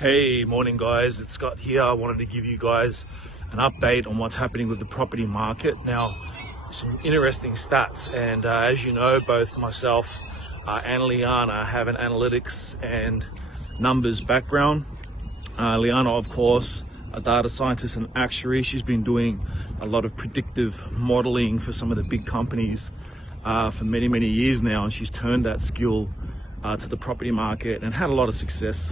Hey, morning guys, it's Scott here. I wanted to give you guys an update on what's happening with the property market. Now, some interesting stats, and as you know, both myself and Liana have an analytics and numbers background. Liana, of course, a data scientist and actuary. She's been doing a lot of predictive modeling for some of the big companies for many years now, and she's turned that skill to the property market and had a lot of success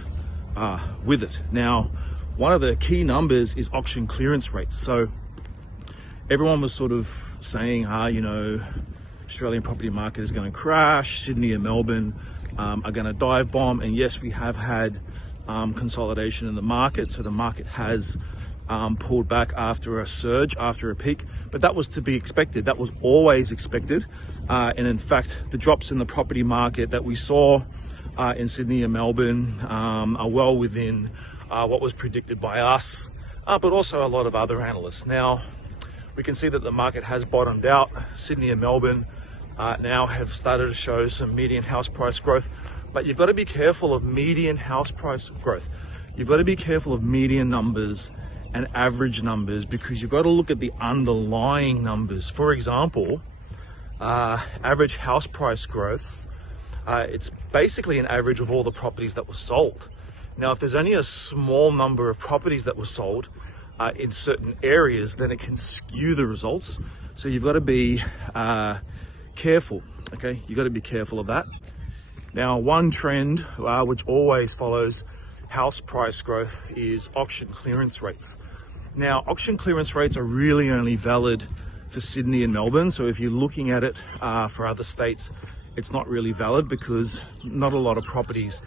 with it. Now, one of the key numbers is auction clearance rates. So everyone was sort of saying, Australian property market is going to crash, Sydney and Melbourne are going to dive bomb. And yes, we have had consolidation in the market. So the market has pulled back after a surge, after a peak, but that was to be expected. That was always expected. And in fact, the drops in the property market that we saw in Sydney and Melbourne are well within what was predicted by us, but also a lot of other analysts. Now, we can see that the market has bottomed out. Sydney and Melbourne now have started to show some median house price growth, but you've got to be careful of median house price growth. You've got to be careful of median numbers and average numbers, because you've got to look at the underlying numbers. For example, average house price growth, it's basically an average of all the properties that were sold. Now, if there's only a small number of properties that were sold in certain areas, then it can skew the results. So you've got to be careful, okay? You've got to be careful of that. Now, one trend which always follows house price growth is auction clearance rates. Now, auction clearance rates are really only valid for Sydney and Melbourne. So if you're looking at it for other states, it's not really valid, because not a lot of properties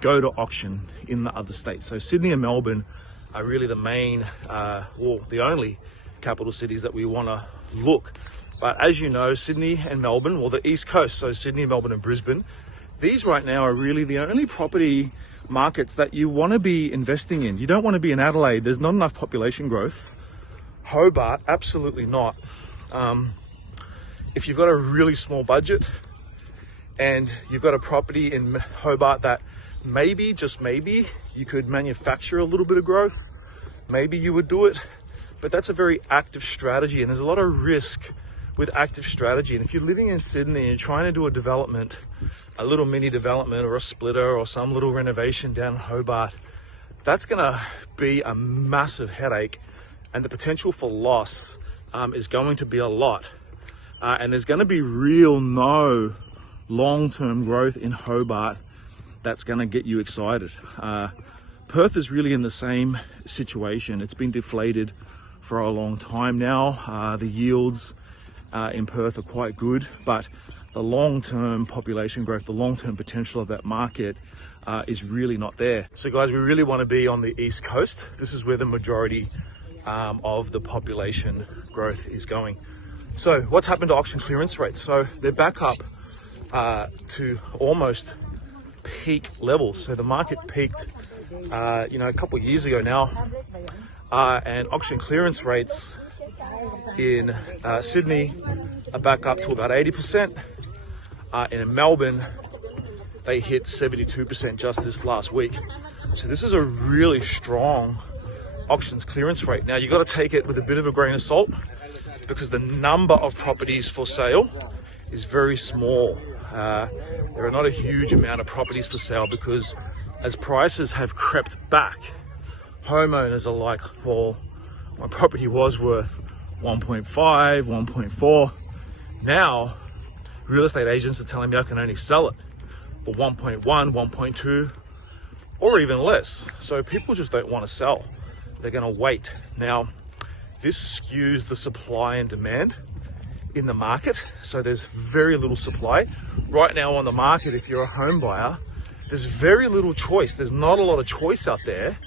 go to auction in the other states. So Sydney and Melbourne are really the main, the only capital cities that we want to look. But as you know, Sydney and Melbourne, the East Coast, so Sydney, Melbourne and Brisbane, these right now are really the only property markets that you want to be investing in. You don't want to be in Adelaide. There's not enough population growth. Hobart, absolutely not. If you've got a really small budget and you've got a property in Hobart that maybe, just maybe, you could manufacture a little bit of growth, maybe you would do it. But that's a very active strategy, and there's a lot of risk with active strategy. And if you're living in Sydney and you're trying to do a development, a little mini development or a splitter or some little renovation down in Hobart, that's gonna be a massive headache, and the potential for loss is going to be a lot. And there's gonna be no long-term growth in Hobart that's going to get you excited. Perth is really in the same situation. It's been deflated for a long time now. The yields in Perth are quite good, but the long-term population growth, the long-term potential of that market is really not there. So guys, we really want to be on the East Coast. This is where the majority of the population growth is going. So what's happened to auction clearance rates? So they're back up to almost peak levels. So the market peaked, a couple of years ago now, and auction clearance rates in Sydney are back up to about 80%. In Melbourne, they hit 72% just this last week. So this is a really strong auctions clearance rate. Now, you got to take it with a bit of a grain of salt, because the number of properties for sale is very small. There are not a huge amount of properties for sale, because as prices have crept back, homeowners are like, well, my property was worth 1.5, 1.4. Now, real estate agents are telling me I can only sell it for 1.1, 1.2, or even less. So people just don't want to sell. They're going to wait. Now, this skews the supply and demand in the market. So there's very little supply right now on the market. If you're a home buyer, there's very little choice. There's not a lot of choice out there.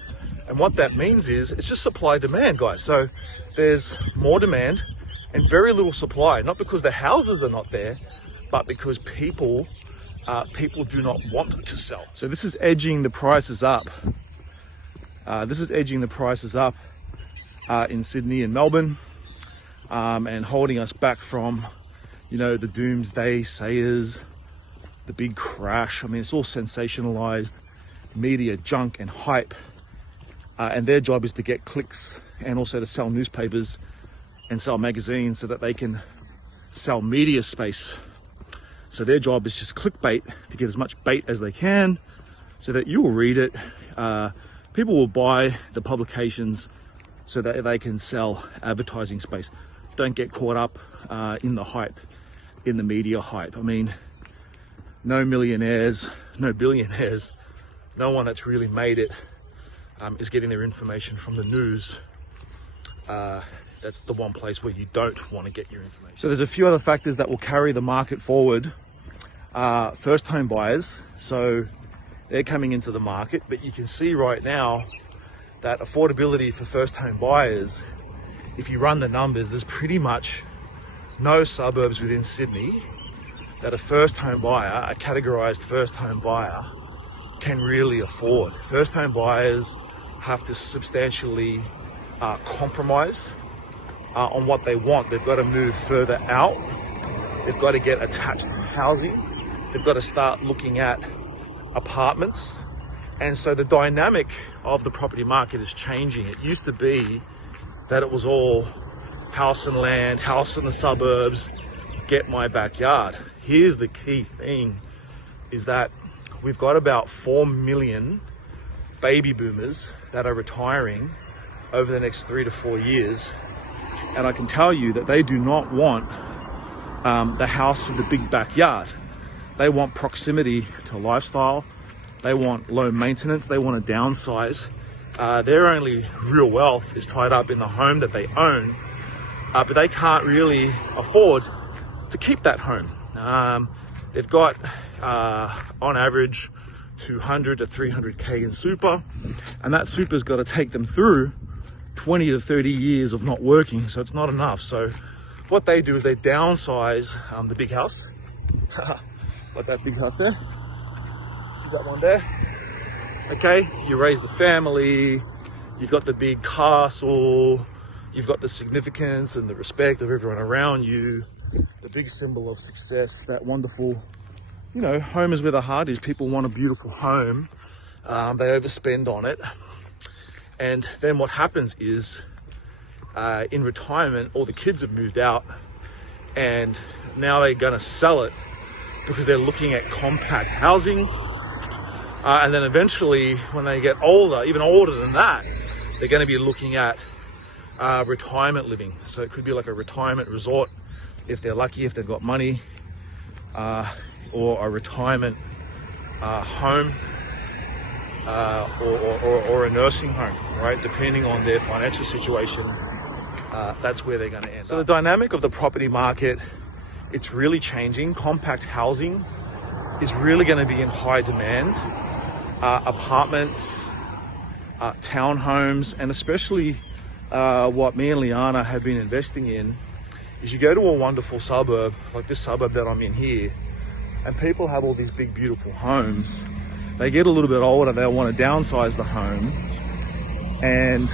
And what that means is it's just supply demand, guys. So there's more demand and very little supply, not because the houses are not there, but because people do not want to sell. So this is edging the prices up. In Sydney and Melbourne, and holding us back from, the doomsday sayers, the big crash. I mean, it's all sensationalized media junk and hype. and their job is to get clicks and also to sell newspapers and sell magazines so that they can sell media space. So their job is just clickbait, to get as much bait as they can so that you will read it. People will buy the publications so that they can sell advertising space. Don't get caught up in the hype, in the media hype. I mean, no millionaires, no billionaires, no one that's really made it is getting their information from the news. That's the one place where you don't want to get your information. So there's a few other factors that will carry the market forward. First home buyers, so they're coming into the market, but you can see right now that affordability for first home buyers, if you run the numbers, there's pretty much no suburbs within Sydney that a first home buyer, a categorized first home buyer, can really afford. First home buyers have to substantially compromise on what they want. They've got to move further out. They've got to get attached housing. They've got to start looking at apartments. And so the dynamic of the property market is changing. It used to be that it was all house and land, house in the suburbs, get my backyard. Here's the key thing, is that we've got about 4 million baby boomers that are retiring over the next 3 to 4 years. And I can tell you that they do not want the house with the big backyard. They want proximity to lifestyle. They want low maintenance. They want to downsize. Their only real wealth is tied up in the home that they own, but they can't really afford to keep that home. They've got, on average, 200 to 300K in super, and that super's got to take them through 20 to 30 years of not working, so it's not enough. So what they do is they downsize the big house. Like that big house there. See that one there? Okay, you raise the family, you've got the big castle, you've got the significance and the respect of everyone around you, the big symbol of success, that wonderful, you know, home is where the heart is. People want a beautiful home. They overspend on it. And then what happens is, in retirement, all the kids have moved out and now they're gonna sell it because they're looking at compact housing. And then eventually, when they get older, even older than that, they're gonna be looking at retirement living. So it could be like a retirement resort, if they're lucky, if they've got money, or a retirement home, or a nursing home, right? Depending on their financial situation, that's where they're going to end. So the dynamic of the property market, it's really changing. Compact housing is really going to be in high demand. Apartments, townhomes, and especially what me and Liana have been investing in is you go to a wonderful suburb, like this suburb that I'm in here, and people have all these big, beautiful homes. They get a little bit older, they want to downsize the home, and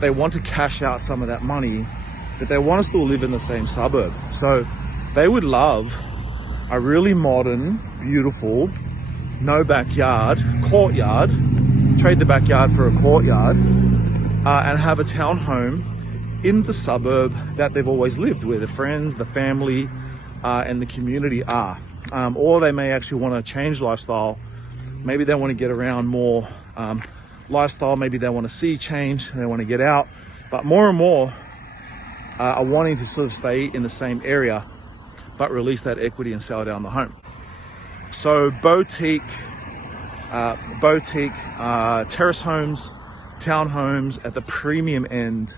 they want to cash out some of that money, but they want to still live in the same suburb. So they would love a really modern, beautiful, no backyard, courtyard, trade the backyard for a courtyard, and have a townhome in the suburb that they've always lived, where the friends, the family, and the community are. Or they may actually want to change lifestyle. Maybe they want to get around more lifestyle. Maybe they want to see change. They want to get out. But more and more are wanting to sort of stay in the same area, but release that equity and sell down the home. So boutique, terrace homes, townhomes at the premium end,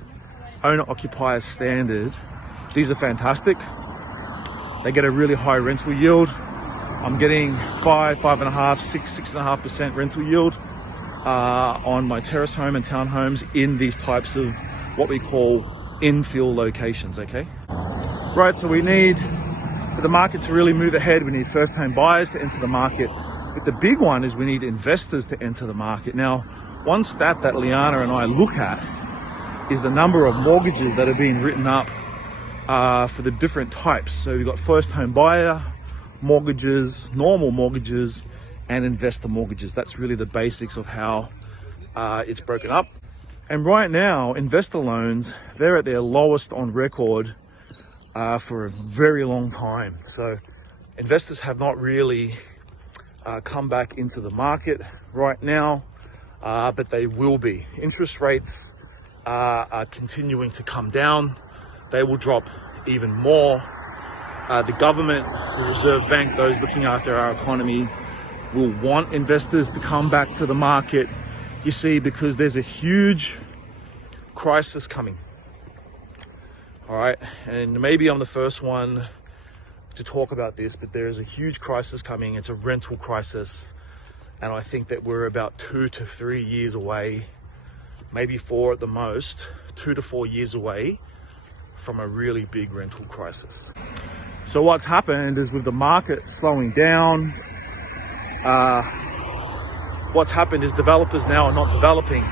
owner-occupier standard. These are fantastic. They get a really high rental yield. I'm getting 5.5%, 6.5% rental yield on my terrace home and townhomes in these types of what we call infill locations, okay? Right, so we need, for the market to really move ahead, we need first home buyers to enter the market. But the big one is we need investors to enter the market. Now, one stat that Liana and I look at is the number of mortgages that are being written up for the different types. So we've got first home buyer mortgages, normal mortgages, and investor mortgages. That's really the basics of how it's broken up. And right now, investor loans, they're at their lowest on record for a very long time. So investors have not really come back into the market right now, but they will be. Interest rates are continuing to come down. They will drop even more. The government, the Reserve Bank, those looking after our economy, will want investors to come back to the market, you see, because there's a huge crisis coming. All right, and maybe I'm the first one to talk about this, but there is a huge crisis coming. It's a rental crisis, and I think that we're about 2 to 3 years away, maybe 4 at the most, 2 to 4 years away from a really big rental crisis. So what's happened is, with the market slowing down, what's happened is developers now are not developing.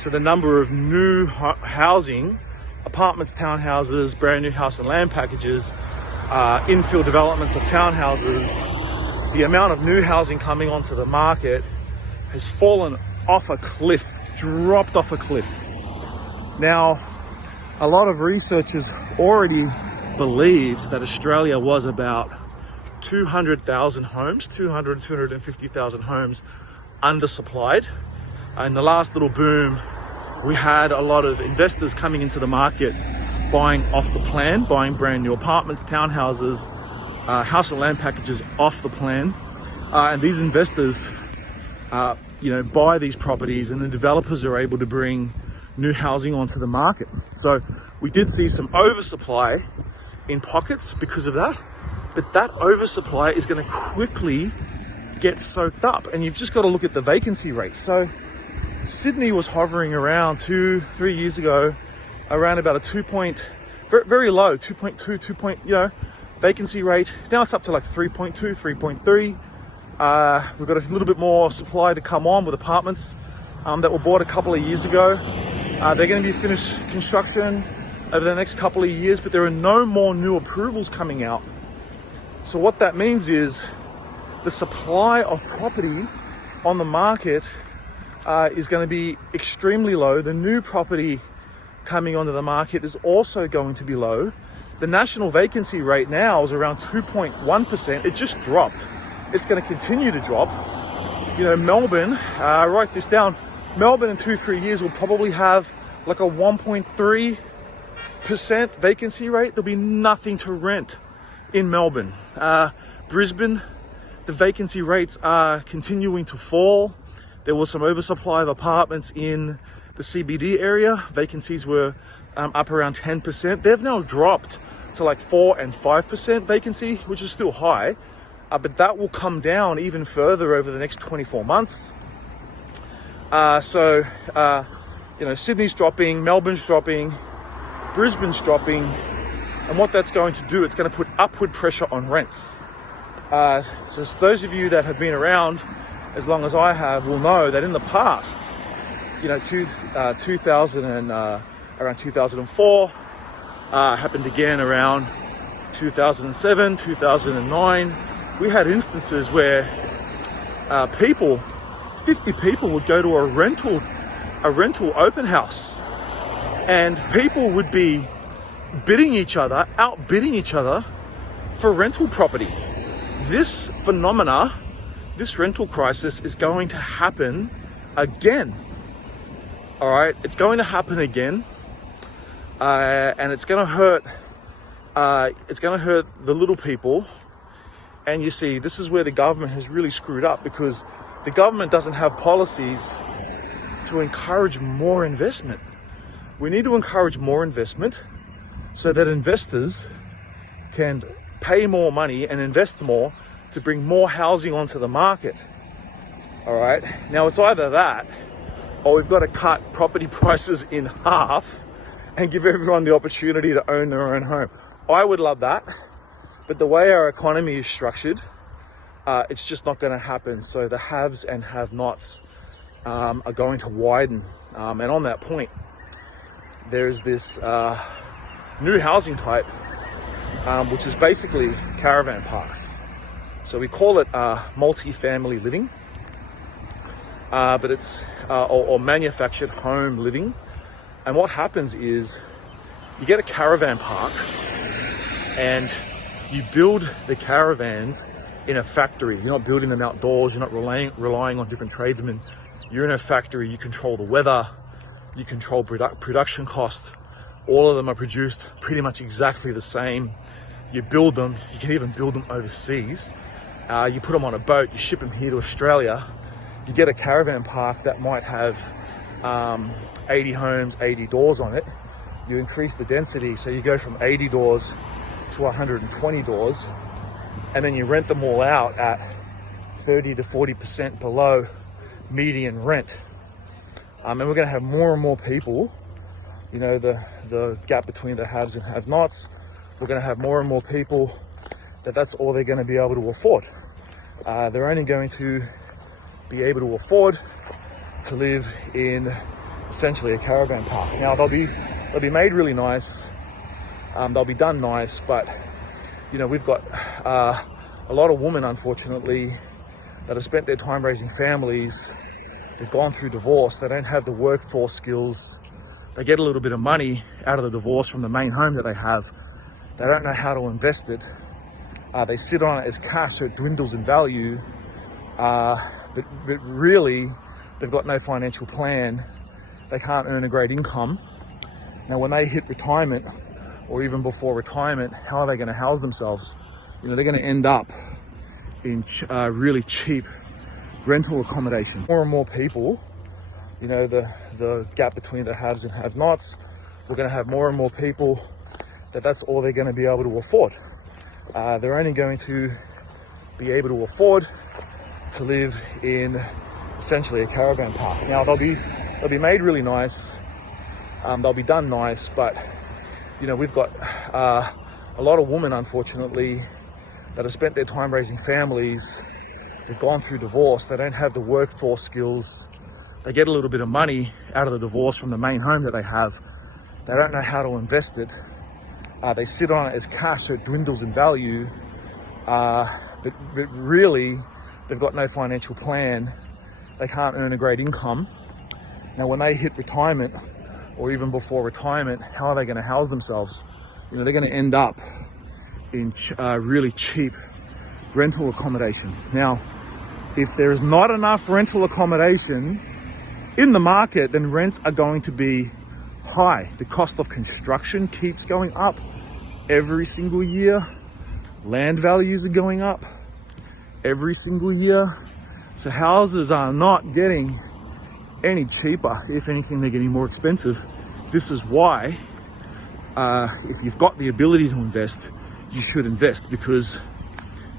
So the number of new housing, apartments, townhouses, brand new house and land packages, infill developments of townhouses, the amount of new housing coming onto the market has fallen off a cliff, dropped off a cliff. Now, a lot of researchers already believe that Australia was about 200,000 homes, 250,000 homes undersupplied. In the last little boom, we had a lot of investors coming into the market, buying off the plan, buying brand new apartments, townhouses, house and land packages off the plan. And these investors, buy these properties, and the developers are able to bring new housing onto the market. So we did see some oversupply in pockets because of that, but that oversupply is going to quickly get soaked up. And you've just got to look at the vacancy rate. So Sydney was hovering around 2-3 years ago around about a very low 2.2 vacancy rate. Now it's up to like 3.2, 3.3. We've got a little bit more supply to come on with apartments that were bought a couple of years ago. They're going to be finished construction over the next couple of years, but there are no more new approvals coming out. So what that means is the supply of property on the market is going to be extremely low. The new property coming onto the market is also going to be low. The national vacancy rate now is around 2.1%. It just dropped. It's going to continue to drop. Melbourne, write this down, Melbourne in 2-3 years will probably have like a 1.3% vacancy rate. There'll be nothing to rent in Melbourne. Brisbane, the vacancy rates are continuing to fall. There was some oversupply of apartments in the CBD area. Vacancies were up around 10%. They've now dropped to like 4 and 5% vacancy, which is still high, but that will come down even further over the next 24 months. Sydney's dropping, Melbourne's dropping, Brisbane's dropping, and what that's going to do, it's going to put upward pressure on rents. So those of you that have been around as long as I have will know that in the past, around 2004, happened again around 2007, 2009. We had instances where 50 people would go to a rental open house, and people would be outbidding each other for rental property. This phenomena, this rental crisis, is going to happen again. All right, it's going to happen again, and it's going to hurt. It's going to hurt the little people. And you see, this is where the government has really screwed up, because the government doesn't have policies to encourage more investment. We need to encourage more investment so that investors can pay more money and invest more to bring more housing onto the market. All right, now it's either that, or we've got to cut property prices in half and give everyone the opportunity to own their own home. I would love that, but the way our economy is structured, it's just not going to happen. So the haves and have-nots are going to widen. And on that point, there's this new housing type, which is basically caravan parks. So we call it multi-family living. but it's or manufactured home living. And what happens is you get a caravan park and you build the caravans in a factory. You're not building them outdoors. You're not relying on different tradesmen. You're in a factory. You control the weather. You control production costs. All of them are produced pretty much exactly the same. You build them. You can even build them overseas. You put them on a boat. You ship them here to Australia. You get a caravan park that might have 80 homes, 80 doors on it. You increase the density, so you go from 80 doors to 120 doors, and then you rent them all out at 30 to 40% below median rent. And we're going to have more and more people, you know, the gap between the haves and have-nots. We're going to have more and more people that's all they're going to be able to afford. They're only going to be able to afford to live in essentially a caravan park. Now they'll be made really nice, they'll be done nice, but you know, we've got a lot of women, unfortunately, that have spent their time raising families. They've gone through divorce. They don't have the workforce skills. They get a little bit of money out of the divorce from the main home that they have. They don't know how to invest it. They sit on it as cash, so it dwindles in value. But really, they've got no financial plan. They can't earn a great income. Now, when they hit retirement, or even before retirement, how are they going to house themselves? You know, they're going to end up in really cheap rental accommodation. More and more people, you know, the gap between the haves and have-nots. We're going to have more and more people that's all they're going to be able to afford. They're only going to be able to afford to live in essentially a caravan park. Now they'll be made really nice. They'll be done nice, but you know, we've got a lot of women, unfortunately, that have spent their time raising families. They've gone through divorce. They don't have the workforce skills. They get a little bit of money out of the divorce from the main home that they have. They don't know how to invest it. They sit on it as cash, so it dwindles in value. But really, they've got no financial plan. They can't earn a great income. Now, when they hit retirement, or even before retirement, how are they going to house themselves? You know, they're going to end up in really cheap rental accommodation. Now, if there is not enough rental accommodation in the market, then rents are going to be high. The cost of construction keeps going up every single year. Land values are going up every single year. So houses are not getting any cheaper. If anything, they're getting more expensive. This is why, if you've got the ability to invest, you should invest, because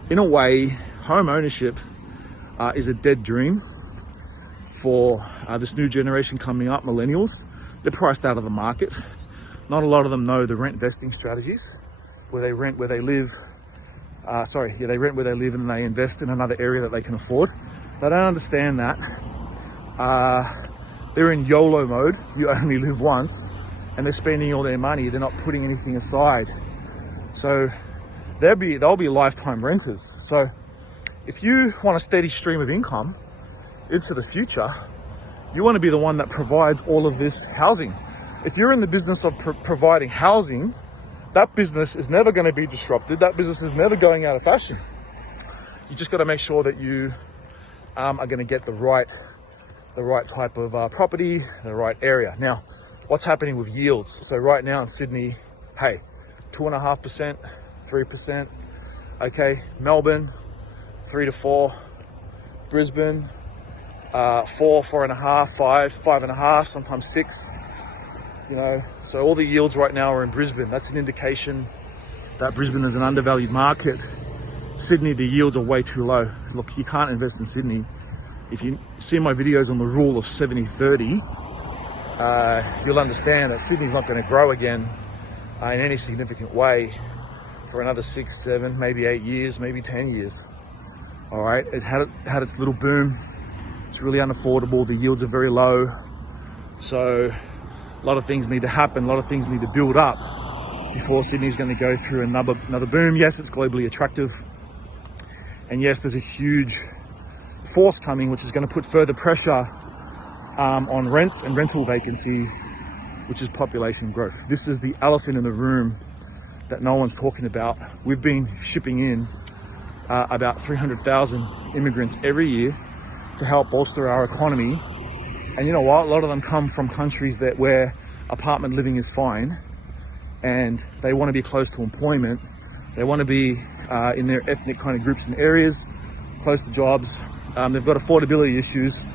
in a way, home ownership is a dead dream for this new generation coming up, millennials. They're priced out of the market. Not a lot of them know the rent vesting strategies, where they rent where they live. They rent where they live and they invest in another area that they can afford. They don't understand that. They're in YOLO mode. You only live once, and they're spending all their money. They're not putting anything aside. So they'll be lifetime renters. So if you want a steady stream of income into the future, you want to be the one that provides all of this housing. If you're in the business of providing housing, that business is never going to be disrupted. That business is never going out of fashion. You just got to make sure that you are going to get the right type of property, the right area. Now, what's happening with yields? So right now in Sydney, hey, 2.5%, 3%. Okay, Melbourne, 3 to 4. Brisbane, 4, 4.5, 5, 5.5, sometimes 6. You know, so all the yields right now are in Brisbane. That's an indication that Brisbane is an undervalued market. Sydney, the yields are way too low. Look, you can't invest in Sydney. If you see my videos on the rule of 70-30, you'll understand that Sydney's not going to grow again in any significant way for another 6, 7, maybe 8 years, maybe 10 years. All right, it had its little boom. It's really unaffordable. The yields are very low. So a lot of things need to happen. A lot of things need to build up before Sydney's going to go through another boom. Yes, it's globally attractive. And yes, there's a huge force coming, which is going to put further pressure on rents and rental vacancy, which is population growth. This is the elephant in the room that no one's talking about. We've been shipping in about 300,000 immigrants every year to help bolster our economy. And you know what? A lot of them come from countries where apartment living is fine, and they want to be close to employment. They want to be in their ethnic kind of groups and areas, close to jobs. They've got affordability issues.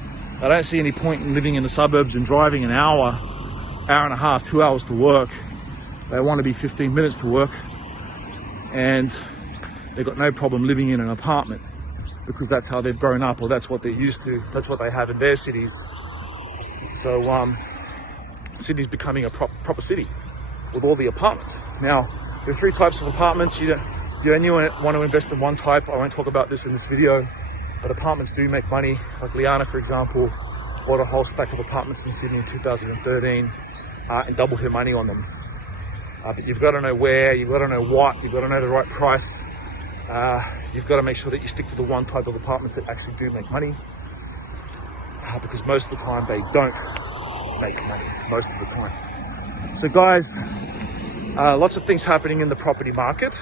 I don't see any point in living in the suburbs and driving an hour and a half, 2 hours to work. They want to be 15 minutes to work, and they've got no problem living in an apartment because that's how they've grown up, or that's what they're used to. That's what they have in their cities. So Sydney's becoming a proper city with all the apartments. Now, there's 3 types of apartments. You only want to invest in one type. I won't talk about this in this video, but apartments do make money. Like Liana, for example, bought a whole stack of apartments in Sydney in 2013 and doubled her money on them. But you've got to know where, you've got to know what, you've got to know the right price. You've got to make sure that you stick to the one type of apartments that actually do make money, because most of the time they don't make money, most of the time. So guys, lots of things happening in the property market.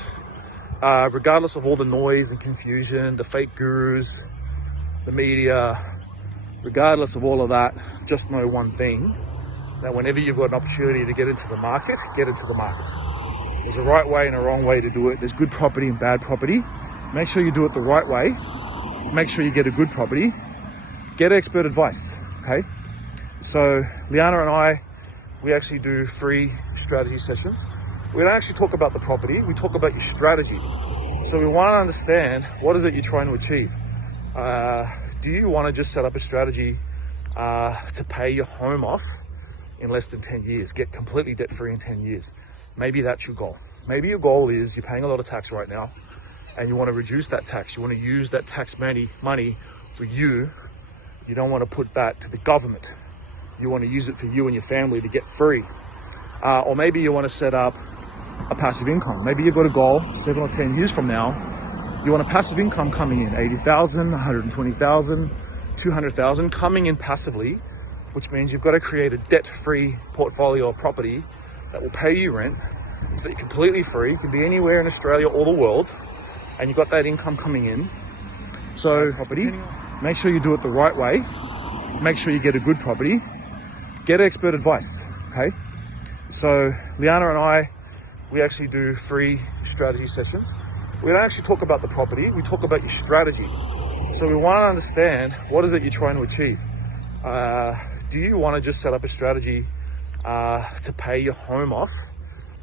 Regardless of all the noise and confusion, the fake gurus, the media, regardless of all of that, just know one thing, that whenever you've got an opportunity to get into the market, get into the market. There's a right way and a wrong way to do it. There's good property and bad property. Make sure you do it the right way. Make sure you get a good property. Get expert advice, okay? So Liana and I, we actually do free strategy sessions. We don't actually talk about the property, we talk about your strategy. So we want to understand, what is it you're trying to achieve? Do you want to just set up a strategy to pay your home off in less than 10 years, get completely debt free in 10 years? Maybe that's your goal. Maybe your goal is you're paying a lot of tax right now and you want to reduce that tax. You want to use that tax money for you. You don't want to put that to the government. You want to use it for you and your family to get free. Or maybe you want to set up a passive income. Maybe you've got a goal 7 or 10 years from now. You want a passive income coming in, 80,000, 120,000, 200,000 coming in passively, which means you've got to create a debt-free portfolio of property that will pay you rent so that you're completely free. You can be anywhere in Australia or the world, and you've got that income coming in. So property, make sure you do it the right way. Make sure you get a good property. Get expert advice, okay? So Liana and I, we actually do free strategy sessions. We don't actually talk about the property, we talk about your strategy. So we want to understand, what is it you're trying to achieve? Do you want to just set up a strategy to pay your home off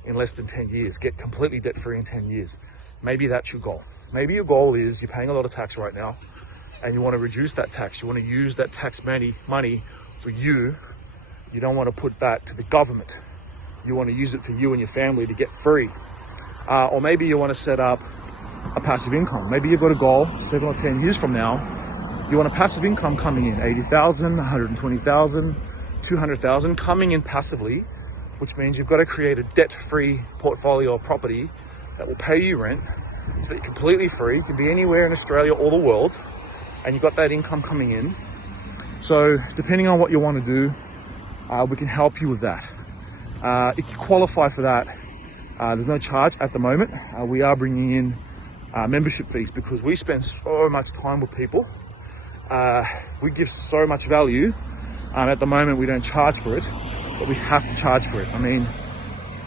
in less than 10 years, get completely debt free in 10 years? Maybe that's your goal. Maybe your goal is you're paying a lot of tax right now and you want to reduce that tax. You want to use that tax money for you. You don't want to put that to the government. You want to use it for you and your family to get free. Or maybe you want to set up a passive income. Maybe you've got a goal 7 or 10 years from now. You want a passive income coming in, 80,000, 120,000, 200,000 coming in passively, which means you've got to create a debt-free portfolio of property that will pay you rent so that you're completely free. You can be anywhere in Australia or the world, and you've got that income coming in. So depending on what you want to do, we can help you with that. If you qualify for that, there's no charge at the moment. We are bringing in membership fees because we spend so much time with people. We give so much value. At the moment, we don't charge for it, but we have to charge for it. I mean,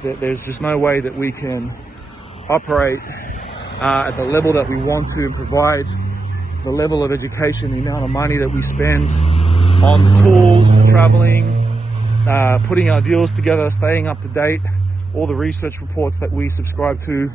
there's just no way that we can operate at the level that we want to and provide the level of education, the amount of money that we spend on the tools, the traveling, putting our deals together, staying up to date, all the research reports that we subscribe to.